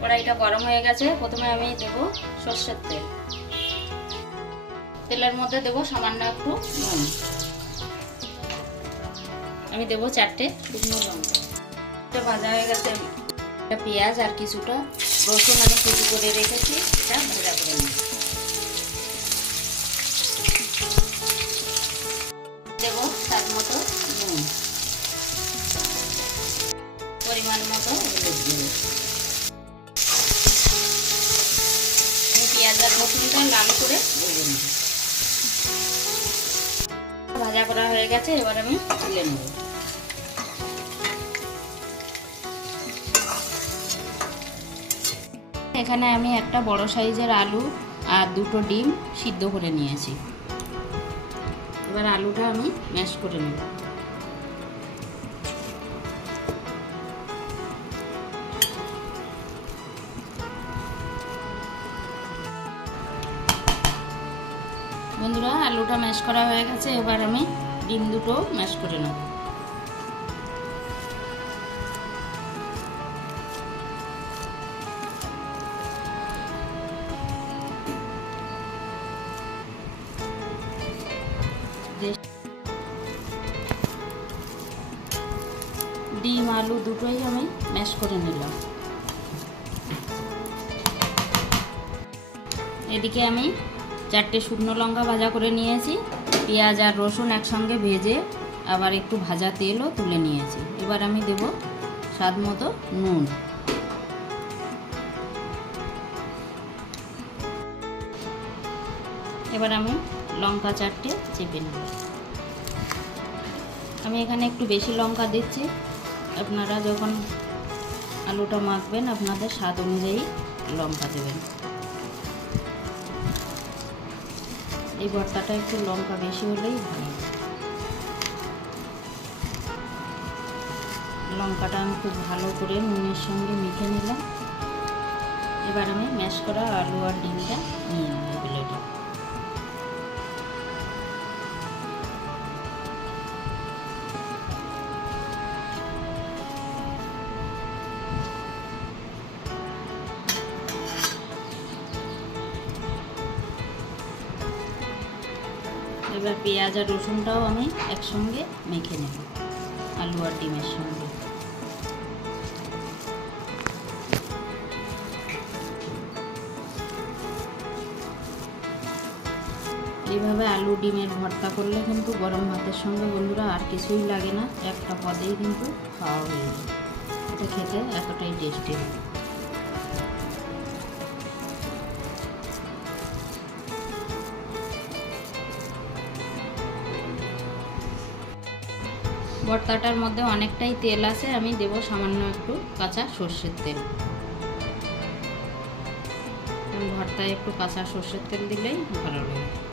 কড়াইটা গরম হয়ে গেছে। প্রথমে আমি দেব সরষের তেল। তেলের মধ্যে দেব সামান্য একটু নুন। আমি দেব 4টে শুকনো লঙ্কা। এটা ভাজা হয়ে গেছে। একটা পেঁয়াজ আর কিছুটা রসুন আমি কুচি করে রেখেছি, এটা ভাজা করে নিই। দেব স্বাদ মতো নুন, পরিমাণ মতো হলুদ দেব। আমি পেঁয়াজ আর রসুনটা লাল করে ভেজে নেব। ভাজা করা হয়ে গেছে, এবার আমি তুলে নেব। এখানে আমি একটা বড় সাইজের আলু আর 2টো ডিম সিদ্ধ করে নিয়েছি। এবার আলুটা আমি ম্যাশ করে নেব। বন্ধুরা, আলুটা ম্যাশ করা হয়ে গেছে, এবার আমি ডিম দুটো ম্যাশ করে নেব। ডিম আলু দুটোই আমি ম্যাশ করে নিলাম। এদিকে আমি 4টে শুকনো লঙ্কা ভাজা করে নিয়েছি। পেঁয়াজ আর রসুন একসঙ্গে ভেজে আবার একটু ভাজা তেলও তুলে নিয়েছি। এবার আমি দেব স্বাদ মতো নুন। এবার আমি লঙ্কা 4টে চেপে নেব। আমি এখানে একটু বেশি লঙ্কা দিচ্ছি। আপনারা যখন আলুটা মাখবেন আপনাদের স্বাদ অনুযায়ী লঙ্কা দেবেন। এই ভর্তাটা একটু লঙ্কা বেশি হলেই ভালো। লঙ্কাটা আমি খুব ভালো করে নুনের সঙ্গে মেখে নিলাম। এবার আমি ম্যাশ করা আলু আর ডিমটা নিয়ে নেব প্লেটে। এবার পেঁয়াজ আর রসুনটাও আমি একসঙ্গে মেখে নেব আলু আর ডিমের সঙ্গে। এইভাবে আলু ডিমের ভর্তা করলে কিন্তু গরম ভাতের সঙ্গে বন্ধুরা আর কিছুই লাগে না, একটা পদেই কিন্তু খাওয়া হয়ে যায়। এটা খেতে এতটাই টেস্টি হয়। ভর্তাটার মধ্যে অনেকটাই তেল আছে, আমি দেব সামান্য একটু কাঁচা সর্ষের তেল। ভর্তায় একটু কাঁচা সর্ষের তেল দিলেই ভালো লাগে।